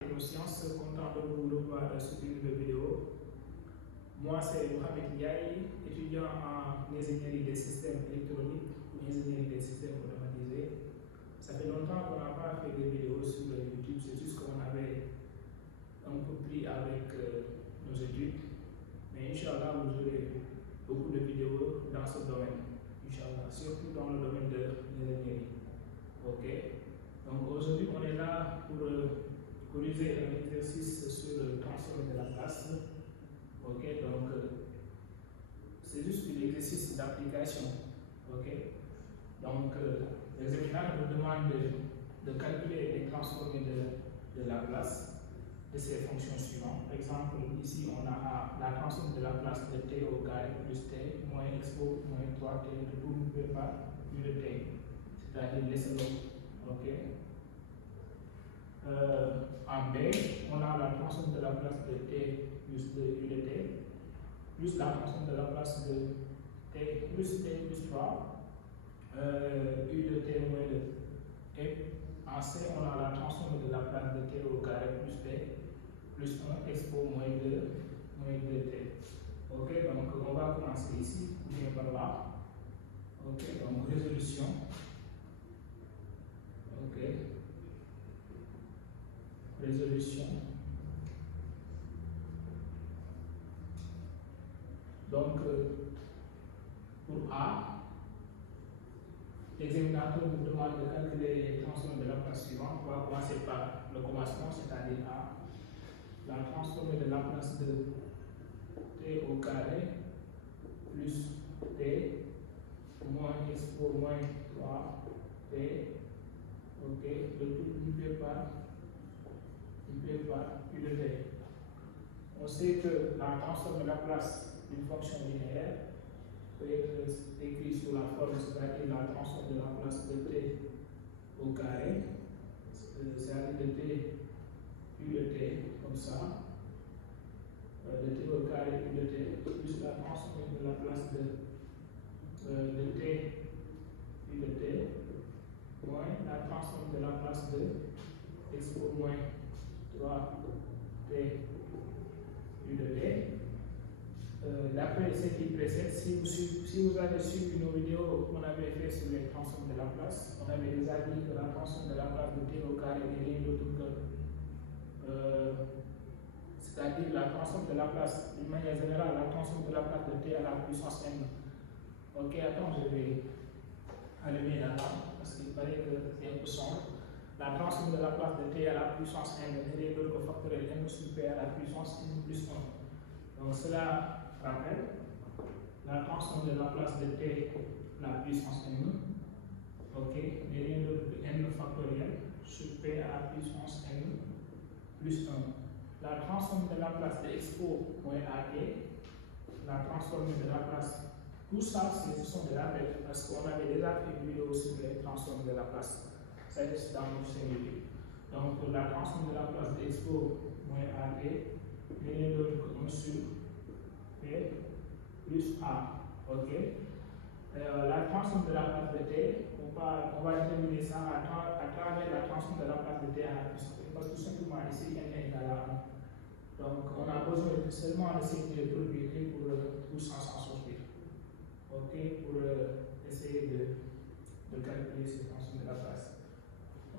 Neurosciences, content de vous revoir sur une nouvelle vidéo. Moi, c'est Mohamed Ndiaye, étudiant en ingénierie des systèmes électroniques ou ingénierie des systèmes automatisés. Ça fait longtemps qu'on n'a pas fait des vidéos sur YouTube, c'est juste qu'on avait un peu pris avec nos études. Mais Inch'Allah, vous aurez beaucoup de vidéos dans ce domaine, Inch'Allah, surtout dans le domaine de l'ingénierie. Ok? Donc aujourd'hui, on est là pour corriger un exercice sur le transfert de la place. Ok, donc c'est juste un exercice d'application. Ok, donc l'examinant nous demande de calculer et transformer de la place de ces fonctions suivantes. Par exemple, ici on a la transforme de la place de t au carré plus t moins expo moins 3t de tout multiplié par u de t, c'est-à-dire l'échelon. Ok. En B, on a la transforme de la place de t plus de u de t, plus la transforme de la place de t plus 3, u de t moins de. Et en C, on a la transforme de la place de t au carré plus t, plus 1 expo moins 2t. Ok, donc on va commencer ici, ou bien par là. Ok, donc résolution. Ok. Résolution. Donc, pour A, l'examinateur nous demande de calculer les transformes de la place suivante. On va commencer par le commencement, c'est-à-dire A. La transformée de la place de t au carré plus t moins expo moins 3t. Ok, le tout multiplié par u de t. On sait que la transforme de la place d'une fonction linéaire peut être écrite sous la forme, c'est-à-dire la transforme de la place de t au carré, c'est-à-dire de t u de t, comme ça, de t au carré u de t, plus la transforme de la place de t u de t, moins la transforme de la place de expo moins 3t u de t. D'après ce qui précède, si vous avez suivi nos vidéos qu'on avait fait sur les transformes de la place, on avait déjà dit que la transforme de la place de t au carré n'est rien d'autre que, c'est-à-dire la transforme de la place, d'une manière générale, la transforme de la place de t à la puissance n. Ok, attends, je vais allumer la lampe parce qu'il paraît que c'est un peu sombre. La transforme de la place de t à la puissance n n'est rien d'autre que factoriel n sur p à la puissance n plus 1. Donc cela rappelle la transforme de la place de t à la puissance n, ok, n'est rien d'autre que n factoriel sur p à la puissance n plus 1. La transforme de la place de expo moins at, la transforme de la place, tout ça ce sont des rappels parce qu'on avait déjà fait une vidéo sur les transformes de la place. Ça existe dans notre chaîne YouTube. Donc la transforme de la place de expo moins at n'est rien d'autre que 1 sur p plus a. Ok. La transforme de la place de t, on va déterminer ça à travers la transforme de la place de t à la puissance n, parce que tout simplement ici n est égal à 1. Donc on a besoin seulement de ces propriétés pour s'en sortir. Ok, pour essayer de calculer ces transformes de la place.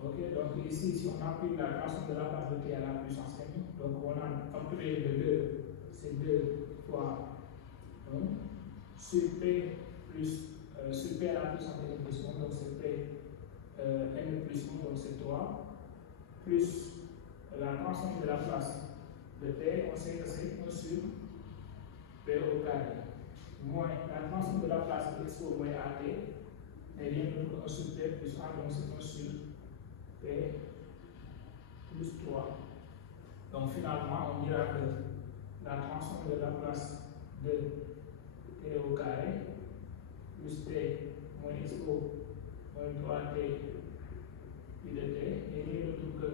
Ok, donc ici, si on applique la transforme de la place de t à la puissance n, donc on a factoriel de 2, c'est 2 fois 1 sur p plus sur p à la puissance n plus 1, donc c'est p n plus 1, donc c'est 3, plus la transforme de la place de t, on sait que c'est 1 sur p au carré, moins la transforme de la place de expo moins at, n'est rien d'autre que 1 sur p plus a, donc c'est 1 sur p plus 3. Donc finalement, on dira que la transforme de la place de t au carré plus t moins expo moins 3t u de t n'est rien d'autre que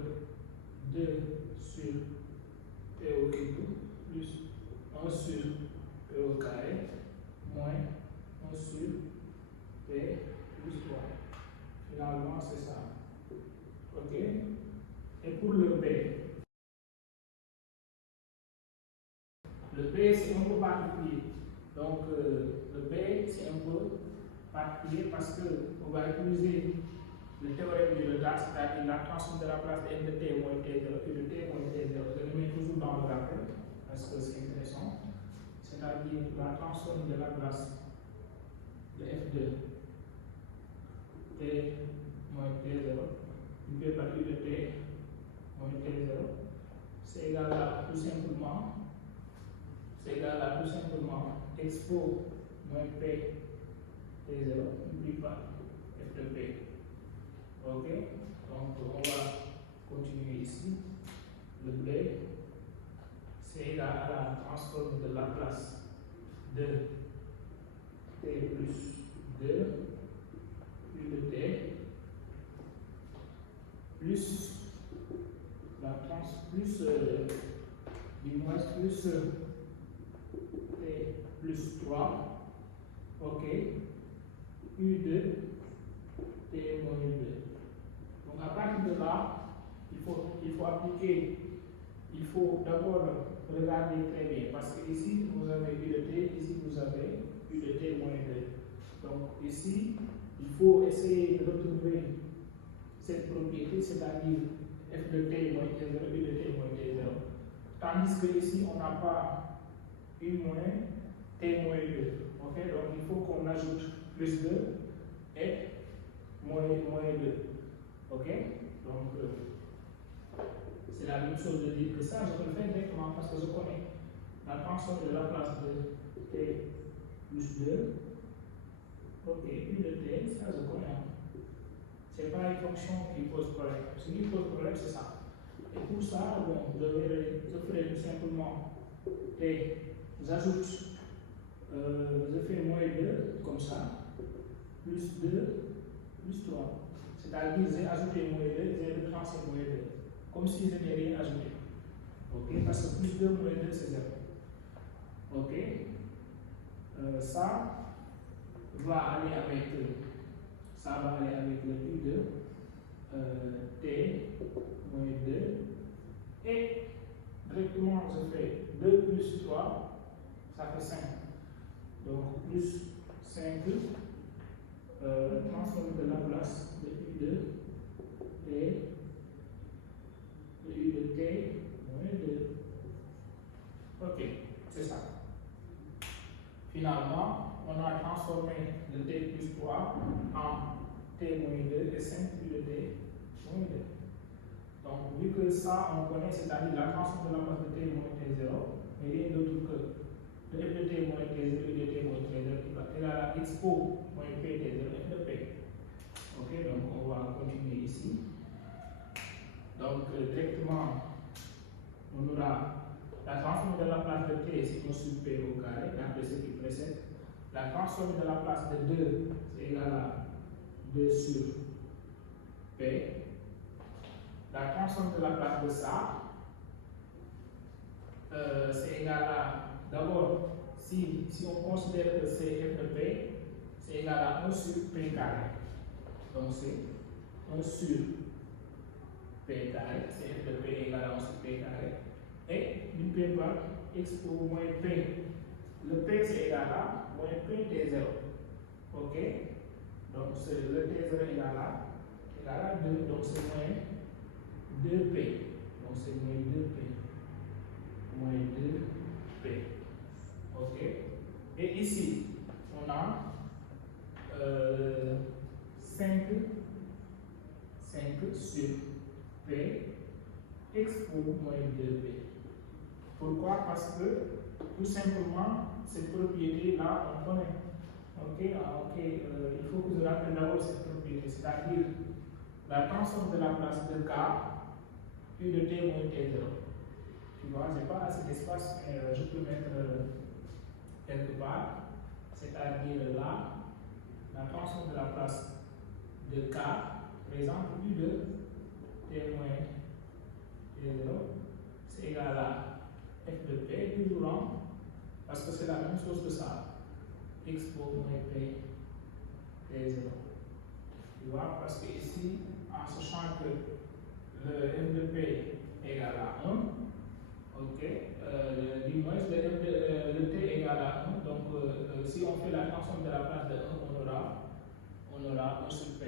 2 sur t au cube plus 1 sur p au carré moins 1 sur p plus 3. Finalement, c'est ça. Ok? Et pour le b, peu particulier parce qu'on va utiliser le théorème du retard, c'est-à-dire la transforme de la place de m de t moins t0 et de t moins t0. Je le mets toujours dans le rappel parce que c'est intéressant. C'est-à-dire la transforme de la place de f de t moins t0 multiplié par u de t moins t0, c'est égal à tout simplement expo moins p t0 multiplié par f de p. Ok, donc on va continuer ici. Le B, c'est égal à la transforme de la place de t plus 2 u de t plus la trans plus du moins plus t plus 3, ok, u de t moins 2. Donc à partir de là, il faut d'abord regarder très bien parce que ici vous avez u de t, ici vous avez u de t moins 2. Donc ici, il faut essayer de retrouver cette propriété, c'est-à-dire f de t moins t0, u de t moins t0. Tandis que ici, on n'a pas u moins t moins 2. Okay? Donc il faut qu'on ajoute plus 2 et moins 2. Ok? Donc c'est la même chose de dire que ça, je peux le faire directement parce que je connais la transforme de la place de t plus 2. Ok, u de t, ça je connais. Ce n'est pas une fonction qui pose problème. Ce qui pose problème, c'est ça. Et pour ça, bon, je ferai tout simplement t, j'ajoute, je fais moins 2, comme ça, plus 2, plus 3. C'est-à-dire, j'ai ajouté moins 2, j'ai retransé moins 2. Comme si je n'ai rien ajouté. Ok, parce que plus 2 moins 2, c'est 0. Ok, ça va aller avec le u de t moins 2 et directement je fais 2 plus 3, ça fait 5. Donc plus 5, transforme de la place de u de t moins 2. Ok, c'est ça. Finalement, on a transformé le t plus 3 en t moins 2 et 5 u de t moins 2. Donc, vu que ça, on connaît, c'est-à-dire la transforme de la place de t moins t0, mais rien d'autre que f de t moins t0, u de t moins t0 qui va égal à expo moins p t0, f de p. Ok, donc on va continuer ici. Donc, directement, on aura la transforme de la place de t, c'est 1 sur p au carré, d'après ce qui précède. La transforme de la place de 2, c'est égal à 2 sur p. La transforme de la place de ça, c'est égal à, d'abord, si on considère que c'est f de p, c'est égal à 1 sur p carré. Donc c'est 1 sur p carré, c'est f de p égal à 1 sur p carré. Et multiplié par expo moins p. Le p c'est égal à moins p t0. Ok? Donc le t0 égal à 2, donc c'est moins 2p. Donc c'est moins 2p. Moins 2p. Ok? Et ici, on a 5 sur p expo moins 2p. Pourquoi? Parce que tout simplement, cette propriété-là, on connaît. Il faut que je rappelle d'abord cette propriété, c'est-à-dire la transforme de la place de k, u de t moins t0. Tu vois, je n'ai pas assez d'espace, mais je peux mettre quelque part, c'est-à-dire là, la transforme de la place de k, par exemple, u de t moins t0, c'est égal à f de p, toujours en, parce que c'est la même chose que ça, expo moins p t0. Tu vois, parce que ici, en sachant que le f de p égale à 1, ok, du moins le t égale à 1, donc si on fait la transforme de la place de 1, on aura 1 sur P.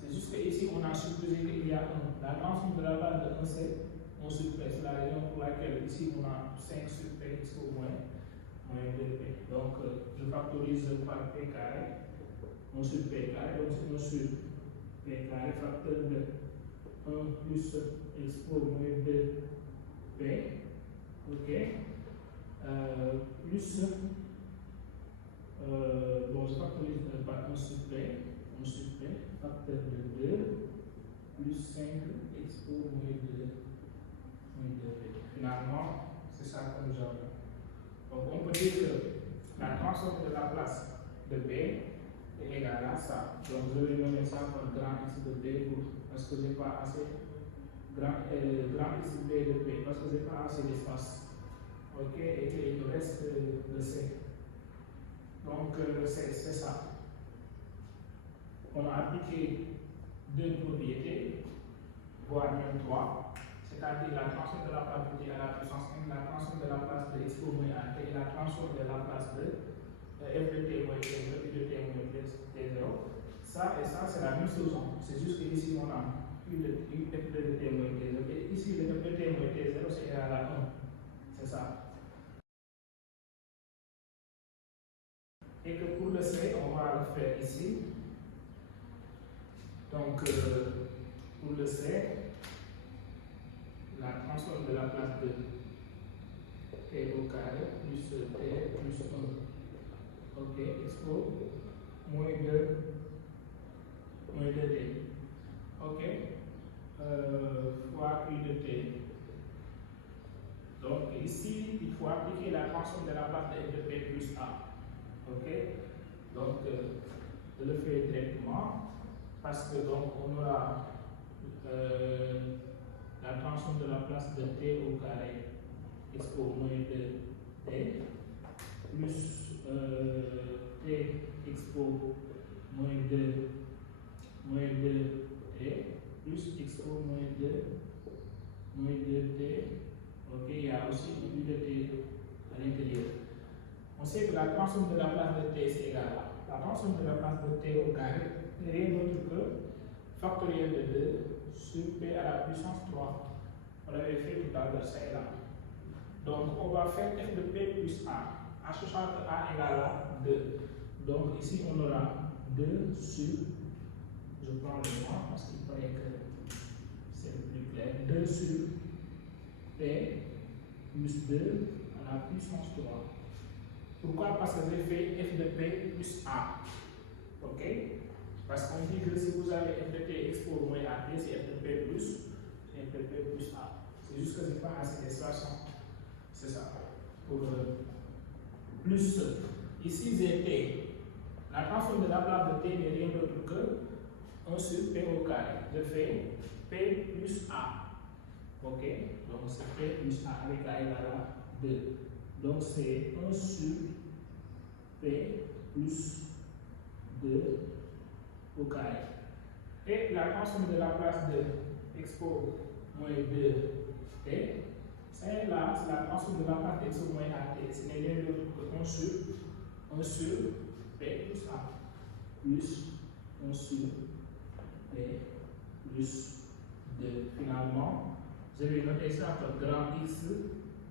C'est juste qu'ici, on a supposé qu'il y a 1. La transforme de la place de 1, c'est 1 sur P. C'est la raison pour laquelle ici, on a 5 sur P jusqu'au moins 2P. Donc, je factorise par P carré. 1 sur P carré. Donc, c'est 1 sur P carré facteur de 1 plus expo moins 2P. OK. Plus, bon, je factorise par 1 sur P, facteur de 2, plus 5 expo moins 2P. Finalement, c'est ça que nous avons. Donc, on peut dire que la transforme de la place de B est égale à ça. Donc, je vais nommer ça par grand X de B parce que je n'ai pas assez grand X de B de P, parce que je n'ai pas assez d'espace. OK, et qu'il me reste le C. Donc, c'est ça. On a appliqué 2 propriétés, voire même 3, c'est-à-dire la transforme de la place de t à la puissance 1, la transforme de la place de x au moins à t et la transforme de la place de f de t moins t0 et de t moins t0. Ça et ça, c'est la même chose. C'est juste qu'ici, on a u de f de t moins t0 et ici, le f de t moins t0, c'est égal à 1. C'est ça. Et que pour le C, on va le faire ici. Donc, pour le C, la transforme de la place de t au carré plus t plus 1. OK, expo moins 2t. OK, fois u de t. Donc, ici, il faut appliquer la transforme de la place de f de p plus a. OK, donc, je le fais directement. Parce que donc on aura la transforme de la place de t au carré expo moins 2t plus t expo moins 2t plus expo moins 2t. OK, il y a aussi u de t à l'intérieur. On sait que la transforme de la place de t c'est égal à la transforme de la place de t au carré n'est rien d'autre que factoriel de 2 sur p à la puissance 3. On l'avait fait tout à l'heure, c'est là. Donc, on va faire f de p plus a, en sachant que a égale à 2. Donc, ici, on aura 2 sur, je prends le moins parce qu'il paraît que c'est le plus clair, 2 sur p plus 2 à la puissance 3. Pourquoi? Parce que j'ai fait f de p plus a. OK? Parce qu'on dit que si vous avez f de t expo moins à t, c'est f de p plus a. C'est juste que je n'ai pas assez d'espace. C'est ça. Pour plus, ici j'ai t. La transforme de la place de t n'est rien d'autre que 1 sur p au carré. Je fais p plus a. OK? Donc c'est p plus a avec a égale à 2. Donc c'est 1 sur p plus 2 au carré. Et la transforme de la place de expo moins 2t, c'est là, c'est la transforme de la place d'expo moins at. Ce n'est rien d'autre que 1 sur p plus a plus 1 sur p plus 2. Finalement, je vais noter ça par grand X,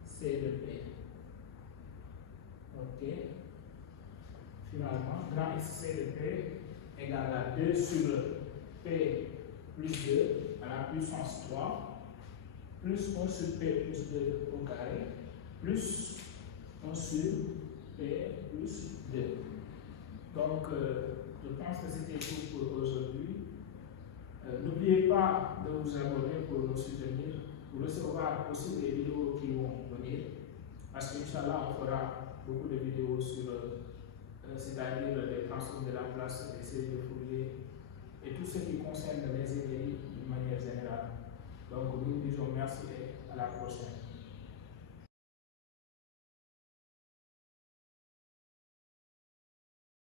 c de p. OK. Finalement, grand X, c de p égale à 2 sur p plus 2 à la puissance 3 plus 1 sur p plus 2 au carré plus 1 sur p plus 2. Donc, je pense que c'était tout pour aujourd'hui. N'oubliez pas de vous abonner pour nous soutenir, pour recevoir aussi les vidéos qui vont venir. Parce qu'Inch'Allah, on fera beaucoup de vidéos sur c'est-à-dire les transformes de la place, les séries de Fourier et tout ce qui concerne les ingénieries d'une manière générale. Donc, nous disons merci et à la prochaine.